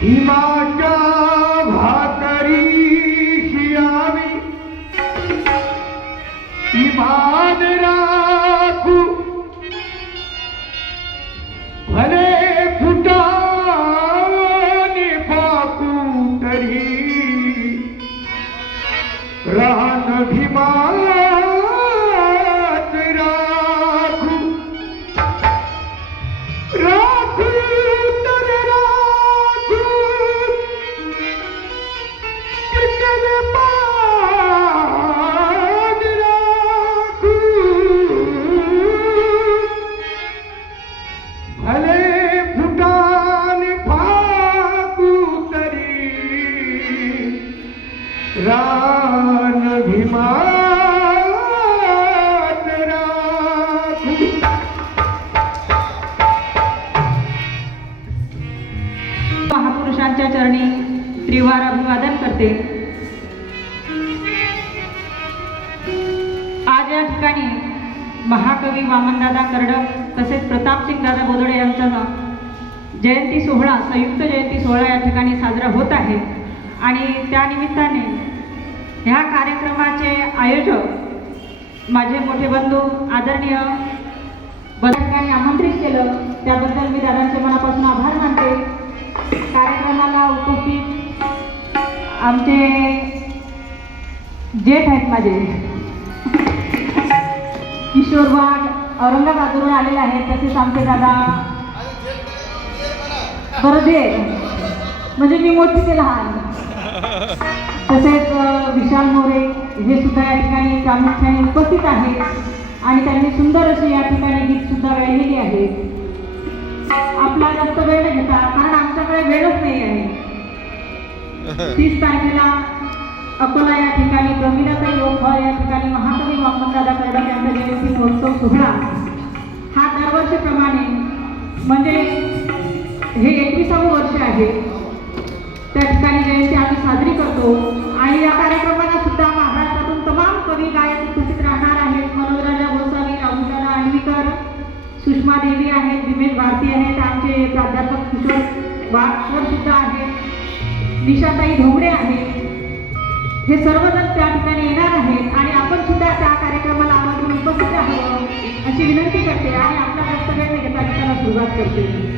हिमाच्या भाकरी शियावी इमान राखू भले फुटाने फाकू तरी रान भीमात राखू राखू तर राखू कितने पान राखू भले फुटाने फाकू तरी रान भीमात राखू। महापुरुषांच्या चरणी त्रिवार अभिवादन करते। आज या ठिकाणी महाकवी वामनदादा कर्डक तसेच प्रतापसिंगदादा बोदडे यांचा जयंती सोहळा, संयुक्त जयंती सोहळा या ठिकाणी साजरा होत आहे आणि त्या निमित्ताने ह्या कार्यक्रमाचे आयोजक माझे मोठे बंधू आदरणीय ठिकाणी आमंत्रित केलं त्याबद्दल मी दादांचे मनापासून आभार मानते। कार्यक्रमाला उपस्थित आमचे जेठ आहेत माझे किशोर वाघ औरंगाबादवरून आलेले आहेत, तसेच आमचे दादा बरदे म्हणजे मी मोठी ते लहान, तसेच विशाल मोरे हे सुद्धा या ठिकाणी प्रामुख्याने उपस्थित आहेत आणि त्यांनी सुंदर अशी या ठिकाणी गीत सुद्धा गायलेली आहे। आपला जास्त वेळ न घेता, कारण आमच्याकडे वेळच नाही आहे, 30 तारखेला अकोला या ठिकाणी प्रमिलाताई ओखळ या ठिकाणी महाकवी वामनदादा कर्डक यांचा जयंती महोत्सव सोहळा हा दरवर्षीप्रमाणे म्हणजे हे 21वे वर्ष आहे, त्या ठिकाणी जयंती आम्ही साजरी करतो आणि या कार्यक्रमाला सुद्धा महाराष्ट्रातून तमाम कवी गायक उपस्थित राहणार आहेत। मनोजराजा गोसावी, राहुलदादा आणवीकर, सुषमा देवी आहेत, विमेश भारती आहेत, आमचे प्राध्यापक किशोर वाघ सुद्धा आहेत, निशाताई ढोंगरे आहेत, हे सर्वजण त्या ठिकाणी येणार आहेत आणि आपण सुद्धा त्या कार्यक्रमाला आवर्जून उपस्थित राहावं अशी विनंती करते आणि आपला जास्त वेळ न घेता त्याला सुरुवात करते।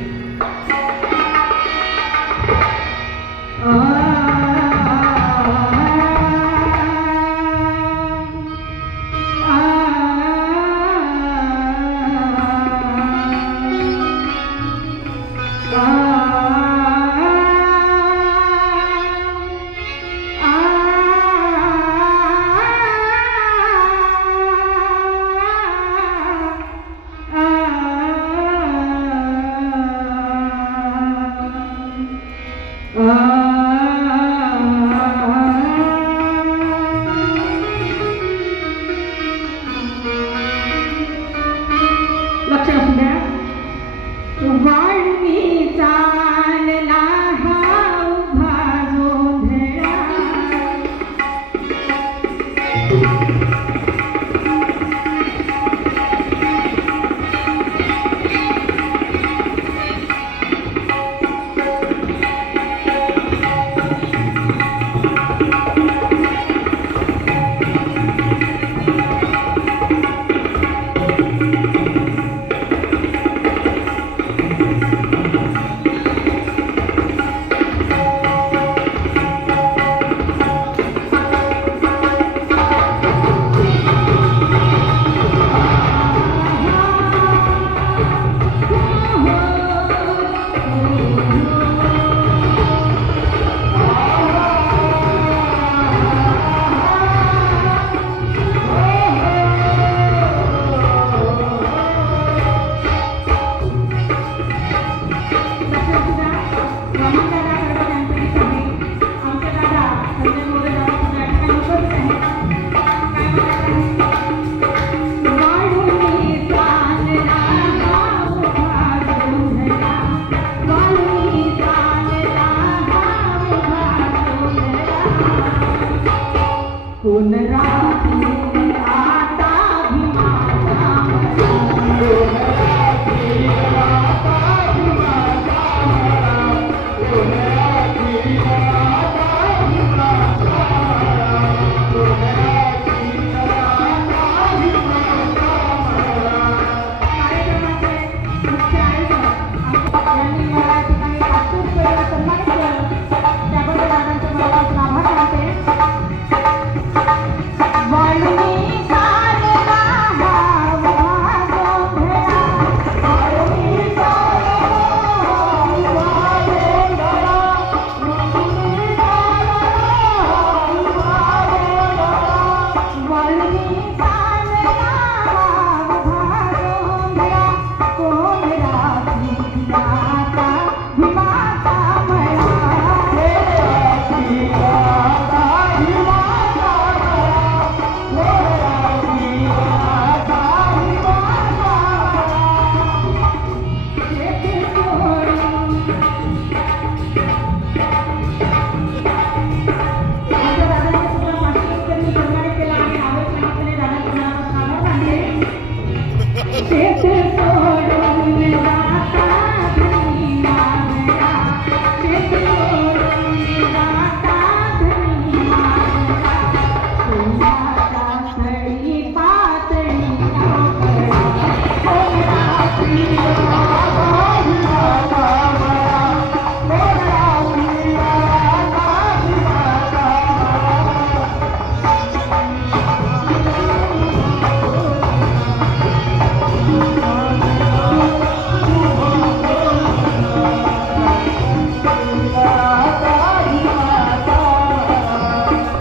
लक्ष असू द्या। वाळमी चालला हा उभा जोंधळा, दोन